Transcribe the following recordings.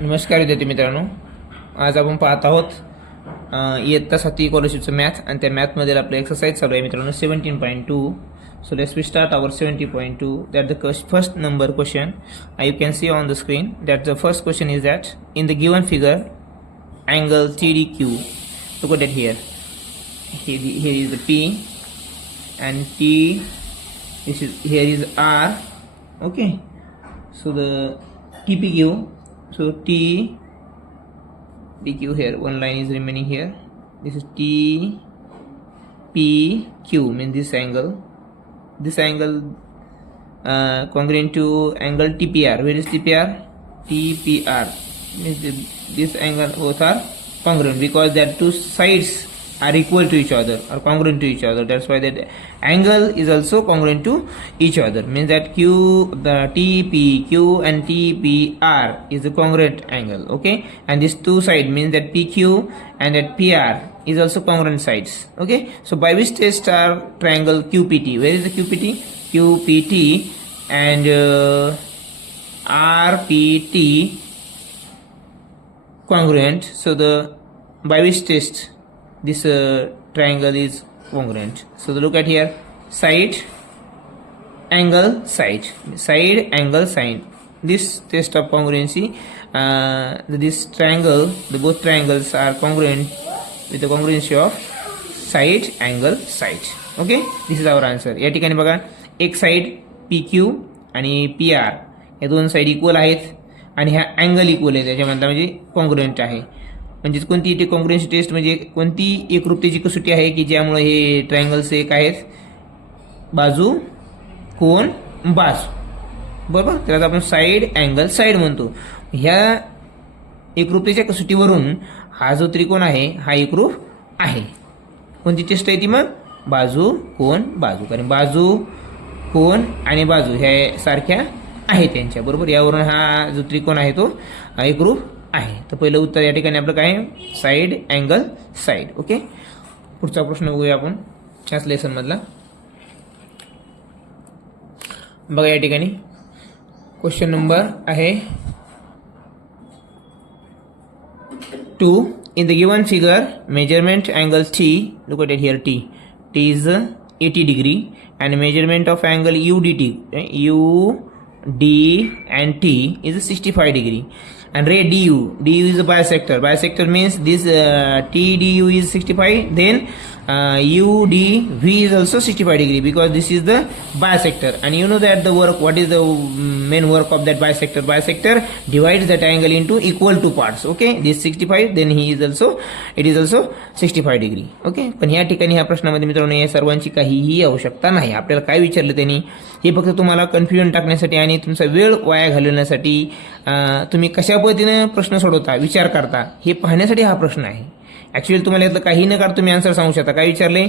नमस्कार विद्यार्थी मित्रांनो, आज आपण पाहत आहोत इयत्ता 7वी स्कॉलरशिपचं मॅथ आणि त्या मॅथमध्ये आपलं एक्सरसाइज चालू आहे मित्रांनो 17.2. So let's we start our 70.2. That the first number question you can see on the screen. That the first question is that in the given figure angle TDQ. Look at that here. Here is the P and T. Here is R. Okay. So the TPQ. So T DQ here, one line is remaining here. This is T P Q, means this angle congruent to angle TPR. Where is TPR? TPR means this angle both are congruent because their two sides are equal to each other or congruent to each other. That's why that angle is also congruent to each other. Means that the TPQ and TPR is the congruent angle. Okay, and these two sides means that PQ and that PR is also congruent sides. Okay, so by which test are triangle QPT? Where is the QPT? QPT and RPT congruent. So the by which test this triangle is congruent? So look at here, side angle side, side angle side. This test of congruency, this triangle, the both triangles are congruent with the congruency of side angle side. Okay, this is our answer. या ठिकाणी बघा, एक side PQ आणि PR या दोन side equal आहेत आणि ह्या अँगल इक्वल आहे, त्याच्यामध्ये म्हणजे कॉन्ग्रुएंट आहे. म्हणजे कोणती ती कॉन्ग्रुएन्सी टेस्ट म्हणजे कोणती एकरूपतेची कसोटी आहे की ज्यामुळे हे ट्रायंगल्स एक आहेत, बाजू कोण बाजू, बरोबर. त्याला आपण साइड अँगल साइड म्हणतो. ह्या एकरूपतेच्या कसोटीवरून हा जो त्रिकोण आहे हा एकरूप आहे. कोणती टेस्ट आहे ती? मग बाजू कोण बाजू, कारण बाजू कोण आणि बाजू ह्या सारख्या आहेत त्यांच्या, बरोबर. यावरून हा जो त्रिकोण आहे तो एकरूप आहे. तर पहिलं उत्तर या ठिकाणी आपलं काय आहे? Side angle side. ओके, पुढचा प्रश्न बघूया आपण याच लेसन मधला. बघा या ठिकाणी क्वेश्चन नंबर आहे 2. In the given figure measurement angle T, look at it here, T is 80 degree and measurement of angle UDT, UD and T is 65 degree. And ray DU is a bisector means this TDU is 65, then UDV is also 65 degree because this is the bisector. And you know that the work, what is the main work of that bisector divides that angle into equal two parts. Okay, this 65, then it is also 65 degree. Okay, पण ह्या ठिकाणी ह्या प्रश्नामध्ये मित्रांनो या सर्वांची काहीही आवश्यकता नाही. आपल्याला काय विचारलं त्यांनी हे फक्त तुम्हाला कन्फ्युजन टाकण्यासाठी आणि तुमचा वेळ वाया घालवण्यासाठी, तुम्ही कशा पद्धतीने प्रश्न सोडवता, विचार करता हे पाहण्यासाठी हा प्रश्न आहे. ऍक्च्युअली तुम्हाला यातलं काही न काढता तुम्ही आन्सर सांगू शकता. काय विचारले?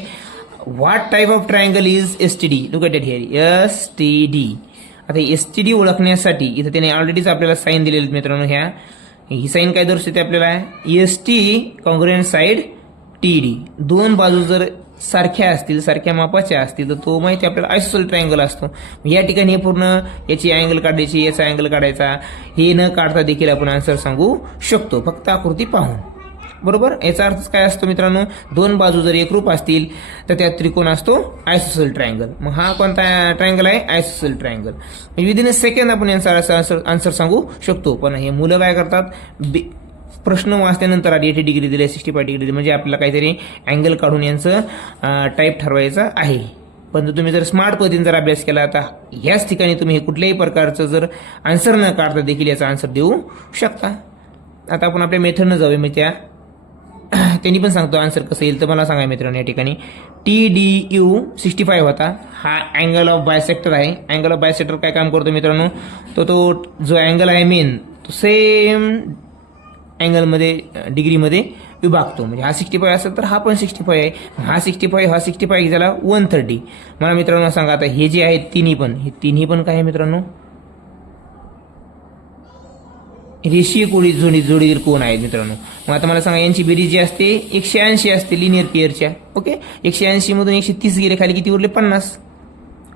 What type of triangle is STD? Look at it here, STD. आता STD ओळखण्यासाठी इथं त्याने ऑलरेडीच आपल्याला साईन दिलेली मित्रांनो. ही साईन काय दर्शवते आपल्याला? ST congruent side TD. दोन बाजू जर सारख्या असतील, सारख्या मापाच्या असतील तर तो माहिती आपल्याला आयसोसेल ट्रायंगल असतो. या ठिकाणी हे पूर्ण याची अँगल काढायची, याचा अँगल काढायचा, हे न काढता देखील आपण आन्सर सांगू शकतो फक्त आकृती पाहून, बरोबर. याचा अर्थ काय असतो मित्रांनो? दोन बाजू जर एकरूप असतील तर त्यात त्रिकोण असतो आयसोसेल ट्रायंगल. मग हा कोणता ट्रायंगल आहे? आयसोसेल ट्रायंगल. विदिन अ सेकंड आपण यांचा आन्सर सांगू शकतो. पण हे मुलं काय करतात? प्रश्न वाचल्यानंतर 80 डिग्री दिले, 65 डिग्री दिले, म्हणजे आपल्याला काहीतरी अँगल काढून यांचं टाईप ठरवायचं आहे. पण तुम्ही जर स्मार्ट पद्धतीने जर अभ्यास केला तर ह्याच ठिकाणी तुम्ही हे कुठल्याही प्रकारचं जर आन्सर न काढता देखील याचा आन्सर देऊ शकता. आता आपण आपल्या मेथडनं जाऊया. मग त्यांनी पण सांगतो आन्सर कसं येईल. तर मला सांगा मित्रांनो, या ठिकाणी TDU 65 होता. हा अँगल ऑफ बायसेक्टर आहे. अँगल ऑफ बायसेक्टर काय काम करतो मित्रांनो? तो जो अँगल आहे मेन तो सेम अँगलमध्ये डिग्रीमध्ये विभागतो. म्हणजे हा 65 असेल तर हा पण 65 आहे. हा 65 झाला 130. मला मित्रांनो सांगा आता हे जे आहेत तिन्ही पण काय आहे मित्रांनो? रेषीय जोडीदार कोण आहेत मित्रांनो. मग आता मला सांगा यांची बेरीज जी असते 180 असते लिनियर पेअरच्या. ओके, 180 मधून 130 गेले खाली, किती उरले? 50.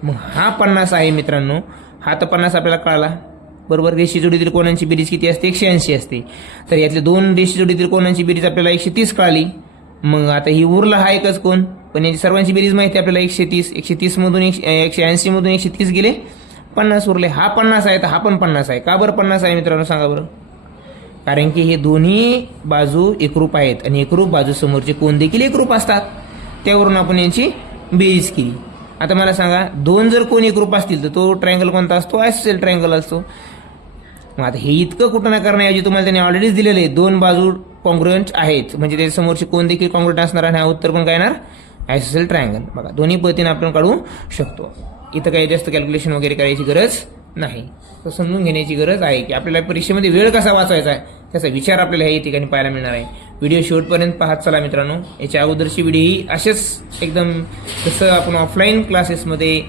मग हा 50 आहे मित्रांनो. हा तर 50 आपल्याला कळाला. बरोबर. रेषीय जोडीतील कोणांची बेरीज किती असते? 180 असते. तर यातले दोन रेषीय जोडीतील कोणांची बेरीज आपल्याला 130 कळाली. मग आता ही उरला हा एकच कोण, पण याची सर्वांची बेरीज माहिती आपल्याला 130. 130 मधून 180 मधून 130 गेले, 50 उरले. हा 50 आहे तर हा पण 50 आहे. का बरं 50 आहे मित्रांनो सांगा बरं? कारण की हे दोन्ही बाजू एकरूप आहेत आणि एकरूप बाजू समोरचे कोण देखील एकरूप असतात. त्यावरून आपण यांची बेरीज केली. आता मला सांगा, दोन जर कोण एकरूप असतील तर तो ट्रायंगल कोणता असतो? आयसोसेल ट्रायंगल असतो. मग आता हे इतकं कुठं ना करण्याऐवजी तुम्हाला त्यांनी ऑलरेडीच दिलेलं आहे, दोन बाजू कॉन्ग्रुएंट आहेत म्हणजे त्याच्या समोरचे कोण देखील कॉन्ग्रुएंट असणार आणि हा उत्तर पण काय येणार? आयसोसेल ट्रायंगल. बघा दोन्ही पद्धतीने आपण काढू शकतो. इथं काही जास्त कॅल्क्युलेशन वगैरे करायची गरज नाही. तर समजून घेण्याची गरज आहे की आपल्याला परीक्षेमध्ये वेळ कसा वाचवायचा आहे त्याचा विचार आपल्याला या ठिकाणी पाहायला मिळणार आहे. व्हिडिओ शेवटपर्यंत पाहत चला मित्रांनो. याच्या अगोदरची व्हिडिओ ही असेच एकदम जसं आपण ऑफलाईन क्लासेसमध्ये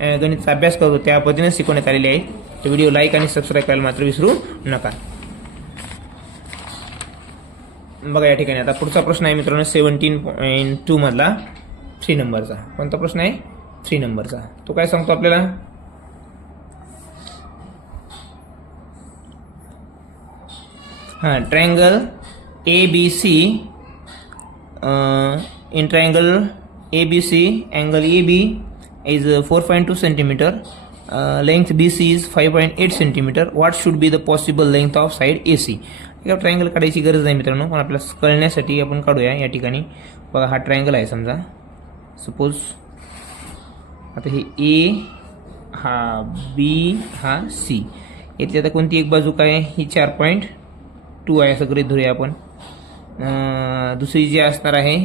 गणिताचा अभ्यास करतो त्या पद्धतीने शिकवण्यात आलेली आहे. तर व्हिडिओ लाईक आणि सबस्क्राईब करायला मात्र विसरू नका. बघा या ठिकाणी आता पुढचा प्रश्न आहे मित्रांनो 17.2 मधला 3 नंबरचा. कोणता प्रश्न आहे? 3 नंबरचा. तो काय सांगतो आपल्याला? Triangle ABC in triangle ABC angle AB is 4.2 centimeter, length BC is 5.8 centimeter. What should be the possible length of side AC? Triangle काढायची गरज नाही मित्रांनो, पण आपल्याला कळण्यासाठी आपण काढूया. या ठिकाणी बघा हा ट्रायंगल आहे समजा, सपोज आता हे A हा B हा C, यातली आता कोणती एक बाजू काय ही 4.2 आहे असं गृहीत धरूया आपण. दुसरी जी असणार आहे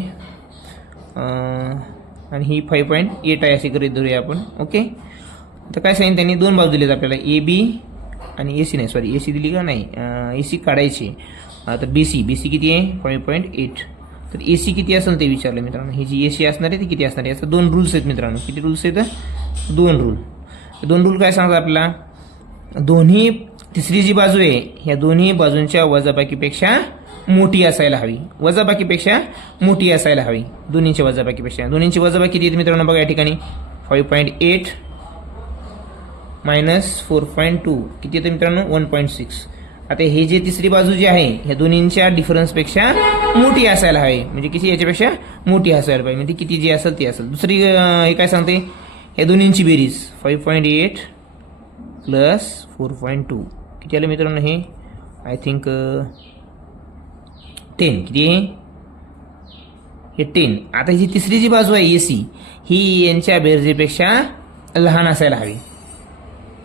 आणि ही 5.8 आहे अशी गृहीत धरूया आपण. ओके. तर काय सांगितलं त्यांनी? दोन बाजू दिलेत आपल्याला, AB आणि AC नाही, सॉरी AC दिली का नाही, AC काढायची. तर BC किती आहे? 5.8. तर AC किती असेल ते विचारलं मित्रांनो. ही जी AC असणार आहे ती किती असणार आहे? याचा दोन रूल्स आहेत मित्रांनो. किती रूल्स आहेत? दोन रूल काय सांगतात आपल्याला? दोन्ही तिसरी जी बाजू आहे ह्या दोन्ही बाजूंच्या वजाबाकीपेक्षा मोठी असायला हवी. वजाबाकीपेक्षा मोठी असायला हवी. दोन्हीच्या वजाबाकीपेक्षा. दोन्हीची वजाबाकी किती आहेत मित्रांनो? बघा या ठिकाणी 5.8 मायनस 4.2 किती येतं मित्रांनो? 1.6. आता हे जे तिसरी बाजू जी आहे ह्या दोन्हींच्या डिफरन्सपेक्षा मोठी असायला हवी. म्हणजे किती? याच्यापेक्षा मोठी असायला पाहिजे. म्हणजे किती जी असेल ती असेल. दुसरी हे काय सांगते? ह्या दोन्हींची बेरीज 5.8 प्लस 4.2 किती आलं मित्रांनो? हे आय थिंक 10. किती आहे हे? 10. आता ही तिसरी जी बाजू आहे AC ही यांच्या बेरजेपेक्षा लहान असायला हवी.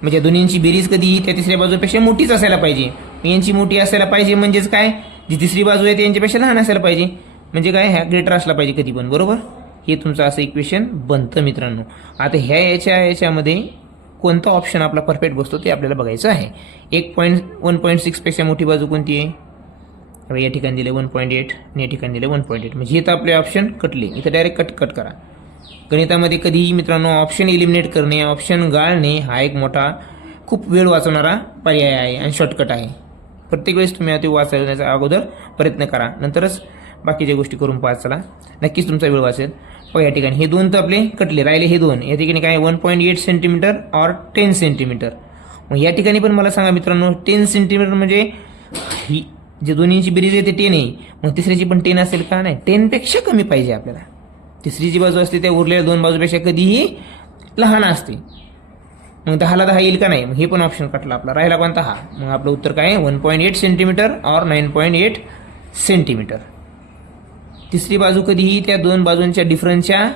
म्हणजे दोन्हींची बेरीज कधी त्या तिसऱ्या बाजूपेक्षा मोठीच असायला पाहिजे. यांची मोठी असायला पाहिजे म्हणजेच काय? जी तिसरी बाजू आहे ती यांच्यापेक्षा लहान असायला पाहिजे. म्हणजे काय? ह्या ग्रेटर असला पाहिजे कधी पण. बरोबर. हे तुमचं असं इक्वेशन बनतं मित्रांनो. आता याच्यामध्ये कोणता ऑप्शन आपला परफेक्ट बसतो ते आपल्याला बघायचं आहे. 1.6 पेक्षा मोठी बाजू कोणती आहे? या ठिकाणी दिले 1.8 आणि या ठिकाणी दिले 1.8. म्हणजे इथं आपले ऑप्शन कटले. इथं डायरेक्ट कट करा. गणितामध्ये कधीही मित्रांनो ऑप्शन एलिमिनेट करणे, ऑप्शन गाळणे हा एक मोठा खूप वेळ वाचवणारा पर्याय आहे आणि शॉर्टकट आहे. प्रत्येक वेळेस तुम्ही ते वाचवण्याचा अगोदर प्रयत्न करा, नंतरच बाकीच्या गोष्टी करून पाहत चला. नक्कीच तुमचा वेळ वाचेल. पण या ठिकाणी हे दोन तर आपले कटले, राहिले हे दोन. या ठिकाणी काय? 1.8 सेंटीमीटर और 10 सेंटीमीटर. मग या ठिकाणी पण मला सांगा मित्रांनो 10 सेंटीमीटर म्हणजे ही जे दोन्हीची बेरीज आहे ते 10 आहे. मग तिसऱ्याची पण 10 असेल का? नाही, 10 पेक्षा कमी पाहिजे आपल्याला. तिसरी जी बाजू असते त्या उरलेल्या दोन बाजूपेक्षा कधीही लहान असते. मग 10ला 10 येईल का? नाही. मग हे पण ऑप्शन कटला आपला. राहिला कोणता? हा. मग आपलं उत्तर काय आहे? 1.8 सेंटीमीटर और 9.8 सेंटीमीटर. तिसरी बाजू कधीही त्या दोन बाजूंच्या डिफरन्सच्या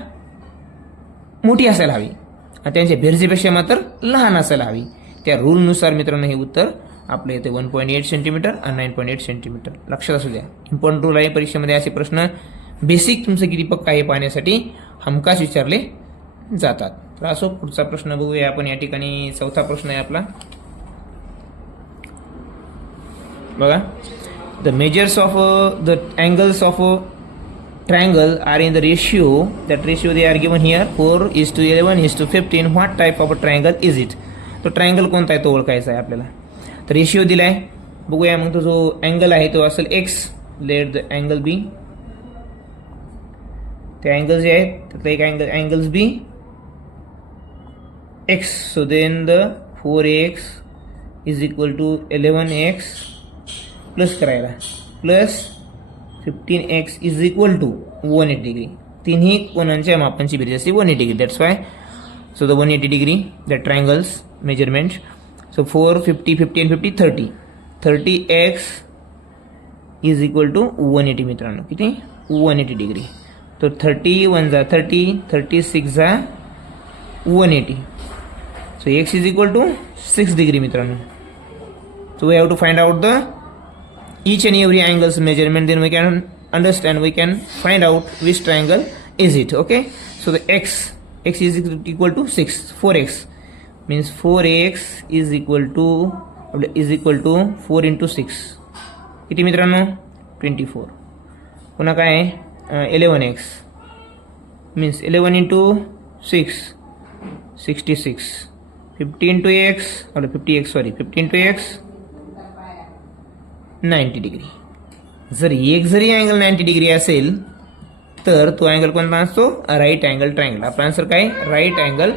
मोठी असायला हवी आणि त्यांच्या बेरजेपेक्षा मात्र लहान असायला हवी. त्या रूलनुसार मित्रांनो हे उत्तर आपलं येते 1.8 सेंटीमीटर आणि 9.8 सेंटीमीटर. लक्षात असू द्या, इम्पॉर्टंट रूल आहे. परीक्षेमध्ये असे प्रश्न बेसिक तुमचं किती पक्का आहे पाहण्यासाठी हमखास विचारले जातात. तर असो पुढचा प्रश्न बघूया आपण. या ठिकाणी चौथा प्रश्न आहे आपला. बघा, the measures of the angles of triangle are in the ratio, that ratio they are given here 4:11:15. What type of a triangle is it? तो ट्रायंगल कोणता आहे तो ओळखायचा आहे आपल्याला. तर रेशिओ दिलाय, बघूया. मग तो जो अँगल आहे तो असेल x. Let the angle B, ते अँगल जे आहेत त्यातलं एक angles B x. So then the 4x is equal to 11x plus करायला plus 15x is equal to 180 degree. तिन्ही कोणांच्या मापांची बेरीज असते 180 degree. That's why so the 180 degree that triangles measurement. So 4, 50, 50 and 50 30. 30x is equal to 180 मित्रांनो. किती 180 degree. तो 30 1 जा 30, 36 जा 180. So x is equal to 6 degree मित्रांनो. So we have to find out the each and every angles measurement, then we can understand, we can find out which triangle is it. Okay, so the x is equal to 6. 4x means 4x is equal to 4 into 6. किती मित्रांनो 24. पुन्हा काय 11x means 11 into 6 66. 50 into x or 50x 50 into x 90 degree. जर एक जरी angle 90 degree असेल तर तो अँगल कोणता असतो राईट अँगल ट्रायंगल. आपला आन्सर काय राईट अँगल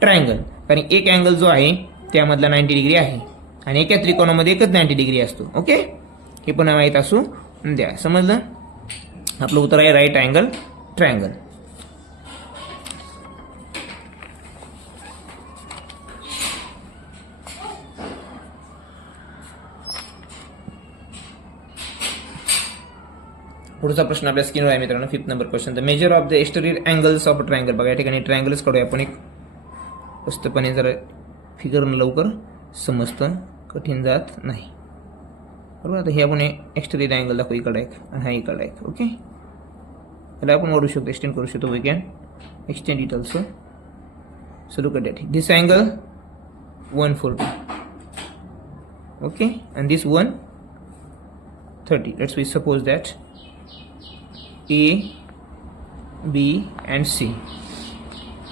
ट्रायंगल. कारण एक अँगल जो आहे त्यामधला 90 डिग्री आहे आणि एका त्रिकोणामध्ये एकच 90 डिग्री असतो. ओके, हे पण माहीत असू द्या. समजलं. आपलं उत्तर आहे राईट अँगल ट्रायंगल. पुढचा प्रश्न आपल्या स्क्रीनवर आहे मित्रांनो. 5th number question. The measure of the exterior angles of triangle. बघा या ठिकाणी ट्रायंगल्स काढूया आपण. एक मस्तपणे जरा फिगर लवकर समजतं, कठीण जात नाही. बरोबर. आता हे आपण एक्सटेरियर अँगल दाखवू. इकडे एक आणि हा इकडे एक. ओके, त्याला आपण वाढू शकतो, एक्सटेंड करू शकतो. We can extend it also. So look at that. This angle 140. Okay, and this 130. Let's we suppose that A, B and C.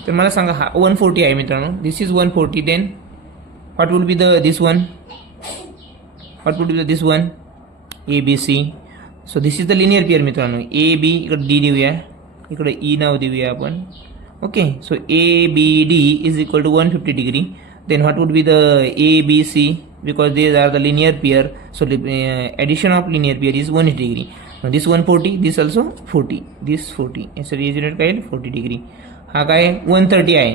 तर मला सांगा हा 140 आहे मित्रांनो. This is 140. Then what will be the this one. What will be the this one ABC. So this is the linear pair मित्रांनो. AB इकडे D देऊया, इकडे E नाव देऊया आपण. Okay, so ABD is equal to 150 degree. Then what would be the ABC because these are the linear pair. So addition of linear pair is 180 degree. Now this 140, this also 40, this 40. याचं रिजनेट काय 40 degree. हा काय 130 आहे.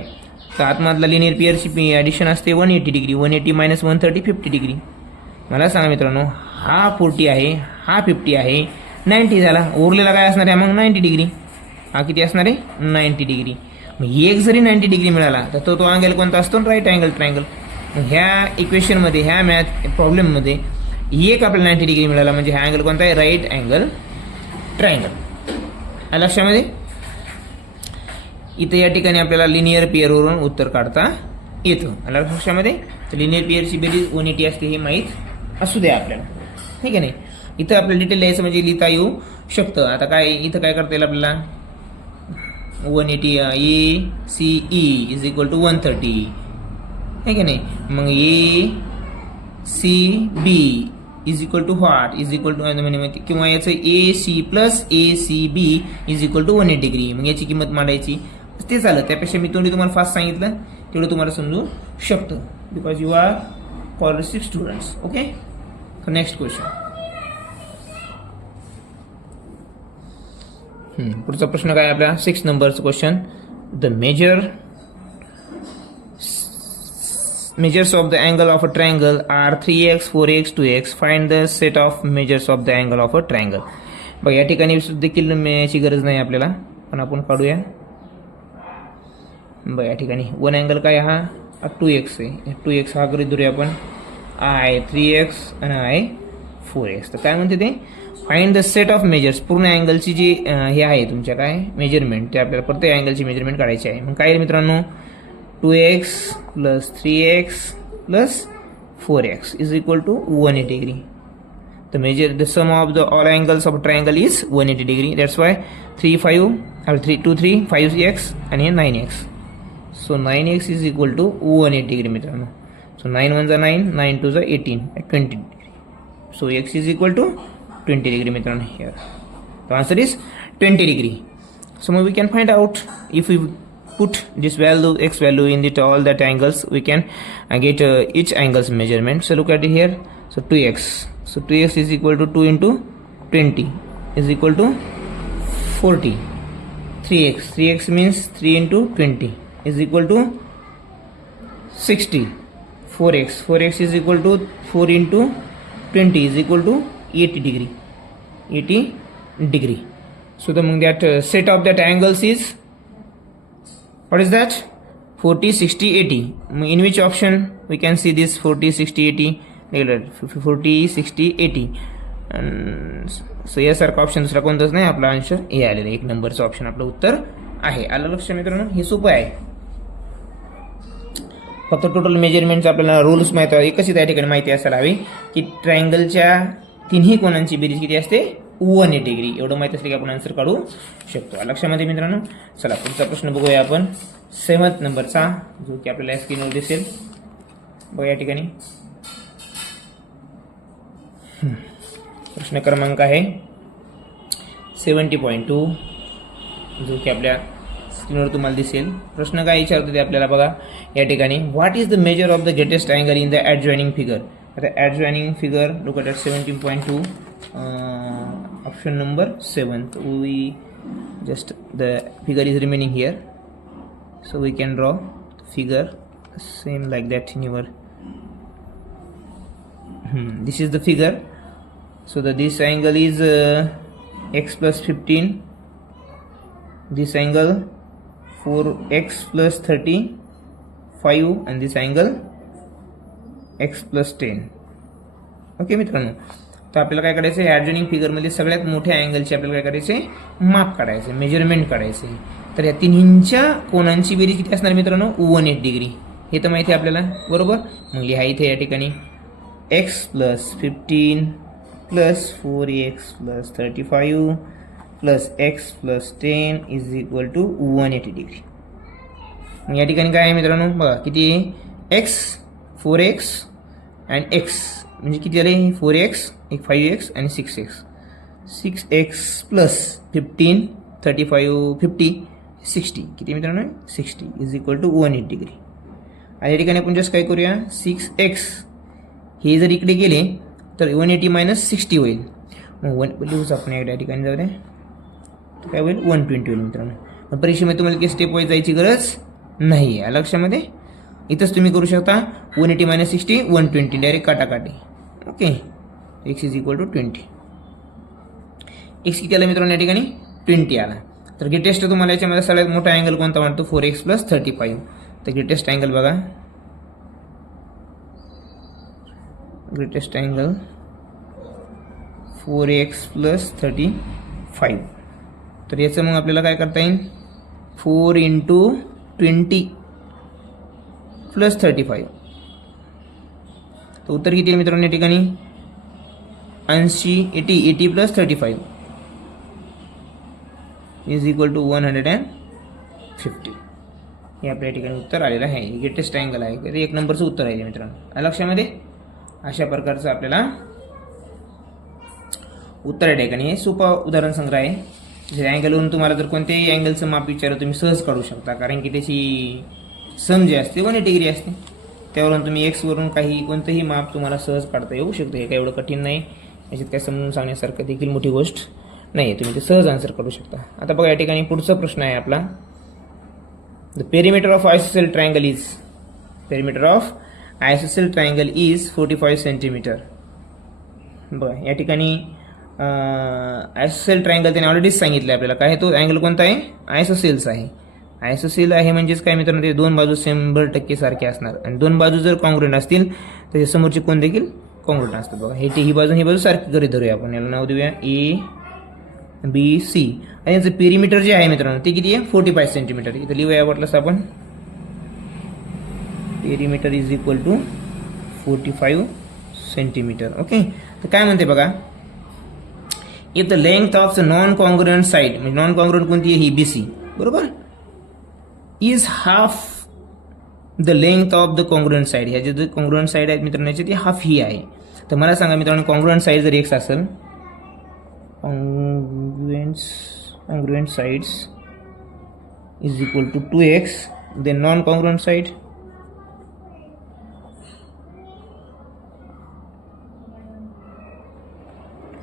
तर आतमधला linear पेअरची addition असते 180 degree. 180 minus 130 50 degree. मला सांगा मित्रांनो हा 40 आहे, हा 50 आहे, 90 झाला. उरलेला काय असणार आहे मग 90 डिग्री. हा किती असणार आहे 90 डिग्री. मग एक जरी 90 डिग्री मिळाला तर तो अँगल कोणता असतो राईट अँगल ट्रायंगल. ह्या इक्वेशनमध्ये ह्या मॅथ प्रॉब्लेममध्ये एक आपल्याला 90 डिग्री मिळाला म्हणजे हा अँगल कोणता आहे राईट अँगल ट्रायंगल. लक्षामध्ये इथं या ठिकाणी आपल्याला लिनियर पेअरवरून उत्तर काढता येतं. लक्षामध्ये तर लिनियर पेअरची बेरीज 180 असते हे माहीत असू द्या आपल्याला. ठीक आहे नाही. इथं आपल्याला डिटेल लिहायचं म्हणजे लिहिता येऊ शकतं. आता काय इथं काय करता येईल आपल्याला 180 ACE इज इक्वल टू 130. ठीक आहे नाही. मग ACB is equal to what is equal to किंवा याचं AC plus ACB is equal to 180 degree. मग याची किंमत मांडायची ते झालं. त्यापेक्षा मी तोंडी तुम्हाला फास्ट सांगितलं तेवढं तुम्हाला समजू शकतं because you are scholarship students. Okay, so next question. पुढचा प्रश्न काय आपला 6 नंबरचा question. The measures of the angle of a triangle are 3x, 4x, 2x. Find the set of measures of the angle of a triangle. बघ या ठिकाणी देखील याची गरज नाही आपल्याला, पण आपण काढूया. बघ या ठिकाणी वन अँगल काय हा 2x आहे. 2x हा गृहीत धरूया आपण. I 3x आणि I 4x. तर काय म्हणते ते find the set of measures. पूर्ण अँगलची जी हे आहे तुमच्या काय मेजरमेंट ते आपल्याला प्रत्येक अँगलची मेजरमेंट काढायची आहे. मग काय मित्रांनो 2x plus 3x plus 4x is equal to 180 degree. The sum of the all angles of a triangle is 180 degree. That's why 3, 5 or 3, 2, 3, 5x and 9x. So 9x is equal to 180 degree मित्रांनो. So 9 1s are 9, 9 2s are 18, 20 degree. So x is equal to 20 degree मित्रांनो here. The answer is 20 degree. So we can find out if we put this value x value in all that angles, we can get each angle's measurement. So look at it here. So 2x. So 2x is equal to 2 into 20 is equal to 40. 3x. 3x means 3 into 20 is equal to 60. 4x. 4x is equal to 4 into 20 is equal to 80 degree. 80 degree. So the that set of that angles is, what is that? 40, 60, 80. In which option we can see this 40, 60, 80? 40, 60, 80. So यासारखं option दुसरा कोणतंच नाही, आपला answer हे आलेलं आहे. 1 नंबरचं option आपलं उत्तर आहे. आलं लक्ष मित्रांनो? हे सोपं आहे. फक्त टोटल मेजरमेंटचा आपल्याला रूल्स माहित आहे. एकच त्या ठिकाणी माहिती असायला हवी की ट्रायंगलच्या तिन्ही कोणांची बेरीज किती असते? 180 डिग्री. एवढं माहिती असले की आपण आन्सर काढू शकतो. लक्षामध्ये मित्रांनो? चला पुढचा प्रश्न बघूया आपण. 7th नंबरचा, जो की आपल्याला स्क्रीनवर दिसेल. बघा या ठिकाणी प्रश्न क्रमांक आहे 70.2, जो की आपल्या स्क्रीनवर तुम्हाला दिसेल. प्रश्न काय विचारतो ते आपल्याला बघा या ठिकाणी. What is the measure of the greatest angle in the adjoining figure? आता adjoining figure look at 17.2, option number 7. We just the figure is remaining here, so we can draw figure same like that in your this is the figure. So this angle is x plus 15, this angle 4x plus 35, and this angle x plus 10. Okay मित्रांनो, तर आपल्याला काय करायचं आहे? ॲडजॉइनिंग फिगरमध्ये सगळ्यात मोठ्या अँगलचे आपल्याला काय करायचे? माप काढायचे, मेजरमेंट काढायचे. तर या तिन्हींच्या कोणांची बेरीज किती असणार मित्रांनो? 180 डिग्री. हे तर माहिती आहे आपल्याला, बरोबर? मग लिहा इथे या ठिकाणी x plus 15 plus 4x plus 35 plus x plus 10 is equal to 180 degree. मग या ठिकाणी काय आहे मित्रांनो? बघा किती आहे? x 4x अँड x म्हणजे किती झाले? 4x, एक 5x आणि 6x. 6x प्लस 15 35 50 60 किती मित्रांनो? 60 इज इक्वल टू 180 डिग्री. आणि या ठिकाणी आपण जस्ट काय करूया? 6x हे जर इकडे गेले तर 180 मायनस 60 होईल. मग लिहूच आपण या ठिकाणी जाऊ द्या, काय होईल? 120 होईल मित्रांनो. परीक्षेमध्ये तुम्हाला काही स्टेप वाईज जायची गरज नाही आहे. लक्षामध्ये इथंच तुम्ही करू शकता. 180 मायनस 60 120, डायरेक्ट काटाकाटी. Okay, x is equal to 20. x किती आला मित्रांनो? या ठिकाणी 20 आला. तर ग्रेटेस्ट तुम्हाला याच्यामध्ये सगळ्यात मोठा अँगल कोणता वाटतो? 4x plus 35. तर ग्रेटेस्ट अँगल बघा, ग्रेटेस्ट अँगल 4x प्लस 35. तर याचं मग आपल्याला काय करता येईल? 4 इंटू 20 प्लस 35. तर उत्तर किती आहे मित्रांनो या ठिकाणी? 80 प्लस 35 इज इक्वल टू 150. हे आपल्या ठिकाणी उत्तर आलेलं आहे. ग्रेटेस्ट अँगल आहे. ते 1 नंबरचं उत्तर आहे मित्रांनो. लक्षामध्ये अशा प्रकारचं आपल्याला उत्तर या ठिकाणी. हे सोपा उदाहरण संग्रह आहे. जे अँगलवरून तुम्हाला जर कोणत्याही अँगलचं माप विचारलं तुम्ही सहज काढू शकता, कारण की त्याची सम जी असते 180 डिग्री असते. त्यावरून तुम्ही x वरून काही कोणतंही माप तुम्हाला सहज काढता येऊ शकतं. हे काही एवढं कठीण नाही, याच्यात काय समजून सांगण्यासारखं देखील मोठी गोष्ट नाही आहे. तुम्ही ते सहज आन्सर करू शकता. आता बघा या ठिकाणी पुढचा प्रश्न आहे आपला. The perimeter of isosceles triangle is, perimeter of isosceles triangle is 45 centimetre. बघा या ठिकाणी आयसोसेल ट्रायंगल त्याने ऑलरेडीच सांगितलं आपल्याला. काय तो अँगल कोणता आहे? आयसोसेल्स आहे. आयसोसेल आहे म्हणजेच काय मित्रांनो? ते 2 बाजू 100% सारखे असणार, आणि 2 बाजू जर कॉन्ग्रुएंट असतील त्याच्या समोरचे कोण देखील कॉन्ग्रुएंट असतात. बघा ही बाजू सारखी गरी धरूया आपण. याला नाव देऊया ABC. आणि याचं पेरिमीटर जे आहे मित्रांनो ते किती आहे? 45 सेंटीमीटर. इथं लिहूया वाटलंच आपण. Perimeter is equal to 45 centimetre. Okay, तर काय म्हणते बघा, if the length of the non congruent side, म्हणजे नॉन कॉन्ग्रुएंट कोणती आहे? ही BC, बरोबर, is half the length of the congruent side. ह्या जे कॉन्ग्रुएंट साइड आहेत मित्रांनो ती हाफ ही आहे. तर मला सांगा मित्रांनो, कॉन्ग्रुएंट साइड जर x असेल, congruent sides is equal to 2x. Then non-congruent side,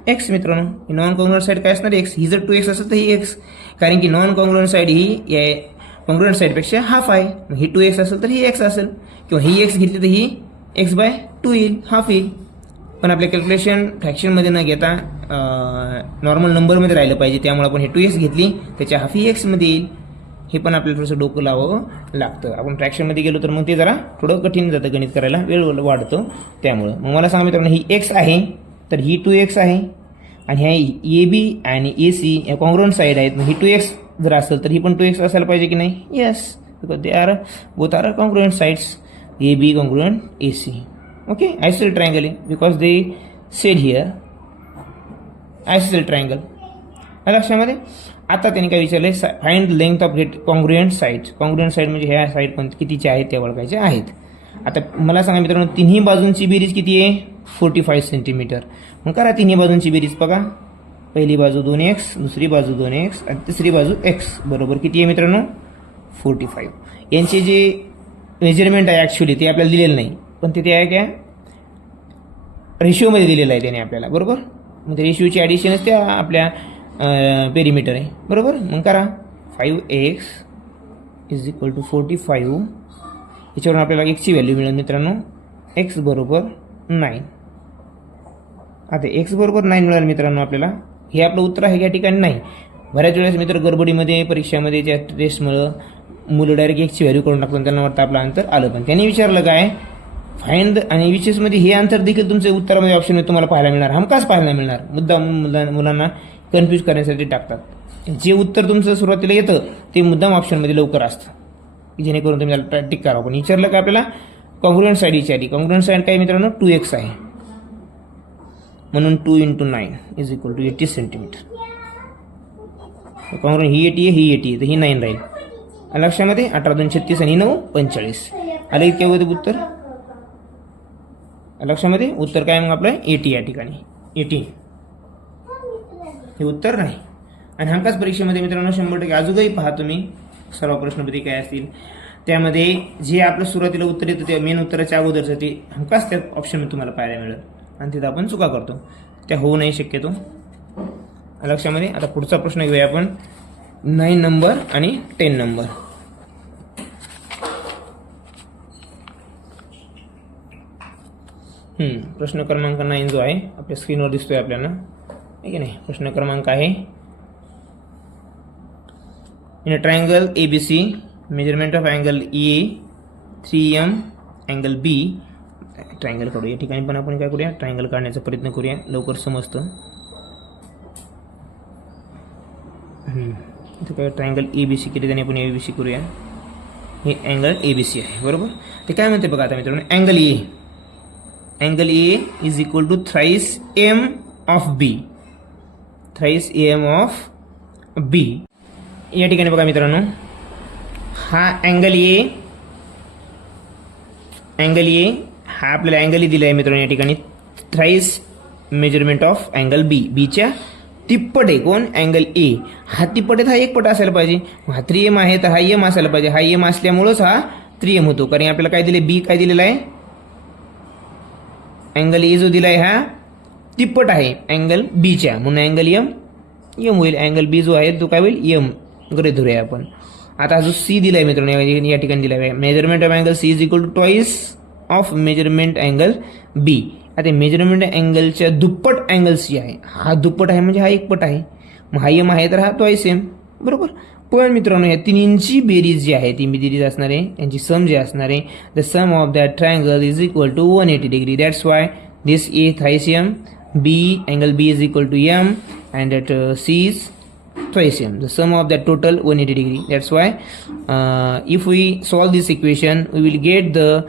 x मित्रांनो, नॉन कॉन्ग्रुएंट साईड काय असणार x. ही जर 2x असेल तर ही x, कारण की नॉन कॉन्ग्रुएंट साईड ही या कॉन्ग्रुएंट साईडपेक्षा हाफ आहे. मग ही 2x असेल तर ही x असेल, किंवा ही x घेतली तर ही x/2 येईल, हाफ येईल. पण आपल्या कॅल्क्युलेशन फ्रॅक्शनमध्ये न घेता नॉर्मल नंबरमध्ये राहिलं पाहिजे, त्यामुळे आपण हे 2x घेतली, त्याच्या हाफ ही x मध्ये येईल. हे पण आपल्याला थोडंसं डोकं लावावं लागतं. आपण फ्रॅक्शनमध्ये गेलो तर मग ते जरा थोडं कठीण जातं, गणित करायला वेळ वाढतो. त्यामुळं मग मला सांगा मित्रांनो, ही x आहे तर ही 2x आहे, आणि ह्या AB आणि AC या कॉन्ग्रुएंट साईड आहेत. मग ही 2x जर असेल तर ही पण 2x असायला पाहिजे की नाही. Yes, because they are both are congruent sides, AB congruent AC. Okay, isosceles triangle आहे, because they said here isosceles triangle. लक्षामध्ये आता त्यांनी काय विचारलंय, find length of congruent side. Congruent side म्हणजे ह्या साईड पण कितीचे आहेत त्या ओळखायचे आहेत. आता मला सांगा मित्रांनो, तिन्ही बाजूंची बेरीज किती आहे, 45 सेंटीमीटर. मग करा तिन्ही बाजूंची बेरीज. बघा, पहिली बाजू 2x, दुसरी बाजू 2x आणि तिसरी बाजू x, बरोबर किती आहे मित्रांनो, 45. यांचे जे मेजरमेंट आहे ॲक्च्युली ते आपल्याला दिलेलं नाही, पण ते आहे काय, रेशिओमध्ये दिलेलं आहे त्याने आपल्याला, बरोबर. मग त्या रेशिओची ॲडिशनच त्या आपल्या पेरीमीटर आहे, बरोबर. मग करा 5x इज इक्वल टू 45. याच्यावरून आपल्याला एक्सची व्हॅल्यू मिळेल मित्रांनो, x बरोबर 9. आता x बरोबर 9 मिळालं मित्रांनो आपल्याला. हे आपलं उत्तर आहे या ठिकाणी नाही. बऱ्याच वेळेस मित्र गडबडीमध्ये परीक्षामध्ये त्या टेस्टमुळं मुलं डायरेक्ट एक्सची व्हॅल्यू करून टाकतात, त्यांना वाटतं आपलं अंतर आलं. पण त्यांनी विचारलं काय, फाइंड, आणि विशेषमध्ये हे अंतर देखील तुमच्या उत्तरामध्ये ऑप्शनमध्ये तुम्हाला पाहायला मिळणार, हमखास पाहायला मिळणार. मुद्दाम मुलांना कन्फ्यूज करण्यासाठी टाकतात. जे उत्तर तुमचं सुरुवातीला येतं ते मुद्दाम ऑप्शनमध्ये लवकर असतं, जेणेकरून तुम्ही त्याला टिक करा. पण विचारलं का आपल्याला कॉन्ग्रुएंट साईड विचारली. कॉन्ग्रुएंट साईड काय मित्रांनो, 2x आहे, म्हणून 2 × 9 is equal to 80 centimetre. Congruent ही 80 आहे, ही 80 आहे, तर ही 9 राहील. लक्षामध्ये 18 2 36 आणि 9 45 आलं. इतक्या होतं उत्तर लक्षामध्ये. उत्तर काय मग आपलं 80 या ठिकाणी 80 हे उत्तर नाही. आणि हमखास परीक्षेमध्ये मित्रांनो 100% अजूनही पहा तुम्ही सर्व प्रश्नपत्रिका काय असतील त्यामध्ये जे आपलं सुरुवातीला उत्तर येतं ते मेन उत्तराच्या अगोदरचं ते हमखास त्या ऑप्शन तुम्हाला पाहायला मिळेल, आणि तिथं आपण चुका करतो त्या होऊ नाही शक्यतो. लक्षामध्ये. आता पुढचा प्रश्न घेऊया आपण, 9 नंबर आणि 10 नंबर. प्रश्न क्रमांक 9 जो आहे आपल्या स्क्रीनवर दिसतोय आपल्याला, आहे की नाही. प्रश्न क्रमांक आहे, in a triangle ABC measurement of angle A 3M angle B. Triangle काढू. या ठिकाणी पण आपण काय करूया, ट्रायंगल काढण्याचा प्रयत्न करूया, लवकर समजतं. इथं काय ट्रायंगल ABC केले त्याने आपण ABC करूया. हे अँगल ABC आहे, बरोबर. ते काय म्हणते बघा आता मित्रांनो, angle A is equal to thrice M of B. Thrice M of B. या ठिकाणी बघा मित्रांनो, हा अँगल A हा आपल्याला अँगल दिला आहे मित्रांनो. या ठिकाणी thrice measurement of angle B. बीच्या तिप्पट आहे कोण, अँगल A. हा तिप्पट आहे, हा एक पट असायला पाहिजे. हा 3M आहे तर हा M असायला पाहिजे. हा M असल्यामुळंच हा 3M होतो, कारण आपल्याला काय दिले, B काय दिलेला आहे, अँगल A जो दिला आहे हा तिप्पट आहे अँगल Bच्या, म्हणून अँगल M होईल. अँगल B जो आहे तो काय होईल, M गृहीत धरूया आपण. आता जो C दिला आहे मित्रांनो या ठिकाणी दिला आहे, measurement of angle C is equal to twice of measurement angle B. आता मेजरमेंट अँगलच्या दुप्पट अँगल C आहे. हा दुप्पट आहे म्हणजे हा एक पट आहे, मग हा M आहे तर हा ट्वाइस M, बरोबर. पण मित्रांनो या तिन्हींची बेरीज जी आहे ती बेरीज असणार आहे, यांची सम जे असणार आहे, the sum of that triangle is equal to 180 degree. That's why this A thrice M, B angle B is equal to M, and that C is twice M. The sum of that total 180 degree. That's why if we solve this equation, we will get the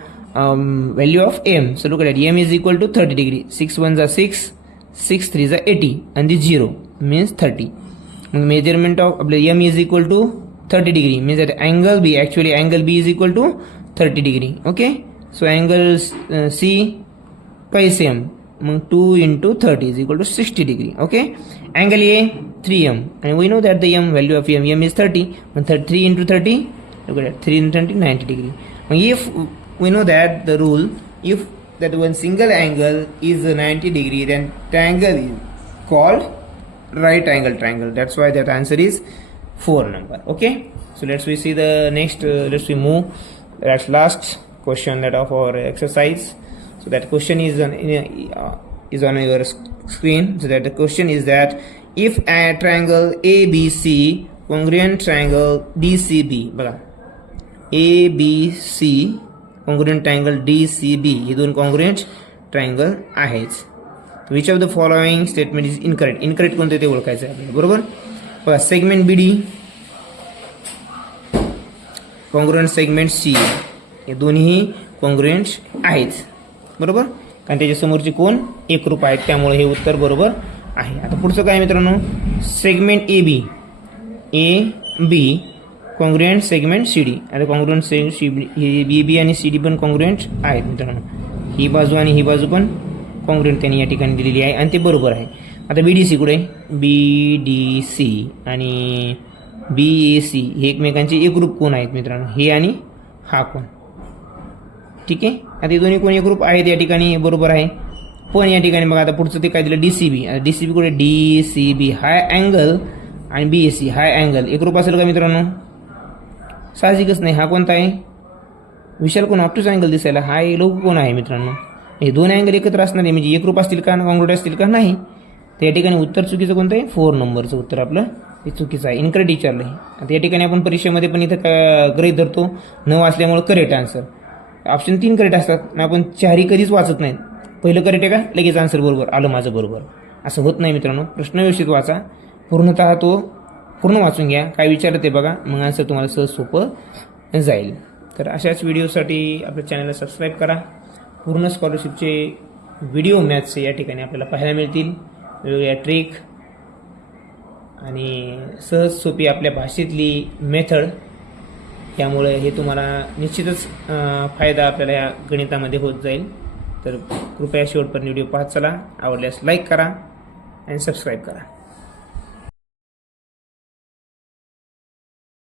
value of M. So look at that, M is equal to 30 degree. 6 1s are 6, 6 3s are 80, and the 0 means 30. Measurement of M is equal to 30 degree, means that angle B, actually angle B is equal to 30 degree. Okay, so angle C twice M, मग 2 into 30 is equal to 60 degree. Okay, angle A 3m, and we know that the m value of m is 30. And 3 into 30, look at that, 3 into 30, 90 degree. Now if we know that the rule, if that one single angle is 90 degree, then triangle is called right angle triangle. That's why that answer is 4 number. Okay, so let's we see the next, let's we move. That's last question that of our exercise. So that question is on your screen. So that the question is that if a triangle ABC congruent triangle DCB, बघा ABC congruent triangle DCB हे दोन congruent triangle आहेच. Which of the following statement is incorrect? Incorrect कोणते ते ओळखायचं आहे आपल्याला, बरोबर. बघा segment BD congruent segment C हे दोन्ही congruent आहेत, बरोबर, कारण त्याच्या समोरचे कोण एकरूप आहेत, त्यामुळे हे उत्तर बरोबर आहे. आता पुढचं काय मित्रांनो, segment AB congruent segment CD. आता कॉन्ग्रुएंट हे BB आणि CD पण कॉन्ग्रुएंट आहेत मित्रांनो. ही बाजू आणि ही बाजू पण कॉन्ग्रुएंट त्यांनी या ठिकाणी दिलेली आहे आणि ते बरोबर आहे. आता BDC कुठे, BDC आणि BAC हे एकमेकांचे एकरूप कोण आहेत मित्रांनो, हे आणि हा कोण. ठीक आहे, आता हे दोन्ही कोण एकरूप आहेत या ठिकाणी, बरोबर आहे. पण या ठिकाणी बघा आता पुढचं ते काय दिलं, DCB. DCB कुठे, DCB हाय अँगल आणि BAC हाय अँगल एकरूप असेल का मित्रांनो, साहजिकच नाही. हा कोणता आहे, विशाल कोण, ऑप्टिक अँगल दिसायला, हा लघु कोण आहे मित्रांनो. हे दोन अँगल एकत्र असणार आहे म्हणजे एकरूप असतील का, कॉन्ग्रुएंट असतील का, नाही. तर या ठिकाणी उत्तर चुकीचं कोणतं आहे, 4 नंबरचं उत्तर आपलं हे चुकीचं आहे, इनकरेक्ट विचारलं आहे. आता या ठिकाणी आपण परीक्षेमध्ये पण इथं गृहीत धरतो न वाचल्यामुळे करेक्ट आन्सर. ऑप्शन 3 करेक्ट असतात ना, आपण चारही कधीच वाचत नाहीत. पहिलं करेक्ट आहे का, लगेच आन्सर बरोबर आलं माझं बरोबर, असं होत नाही मित्रांनो. प्रश्न व्यवस्थित वाचा, पूर्णतः तो पूर्ण वाचून घ्या, काय विचारलं ते बघा, मग आन्सर तुम्हाला सहज सोपं जाईल. तर अशाच व्हिडिओसाठी आपल्या चॅनलला सबस्क्राईब करा. पूर्ण स्कॉलरशिपचे व्हिडिओ मॅथ्सचे या ठिकाणी आपल्याला पाहायला मिळतील, वेगवेगळ्या ट्रिक आणि सहज सोपी आपल्या भाषेतली मेथड. त्यामुळे हे तुम्हाला निश्चितच फायदा आपल्याला या गणितामध्ये होत जाईल. तर कृपया शेवटपर्यंत व्हिडिओ पाहत चला. आवडल्यास लाईक करा आणि सबस्क्राईब करा.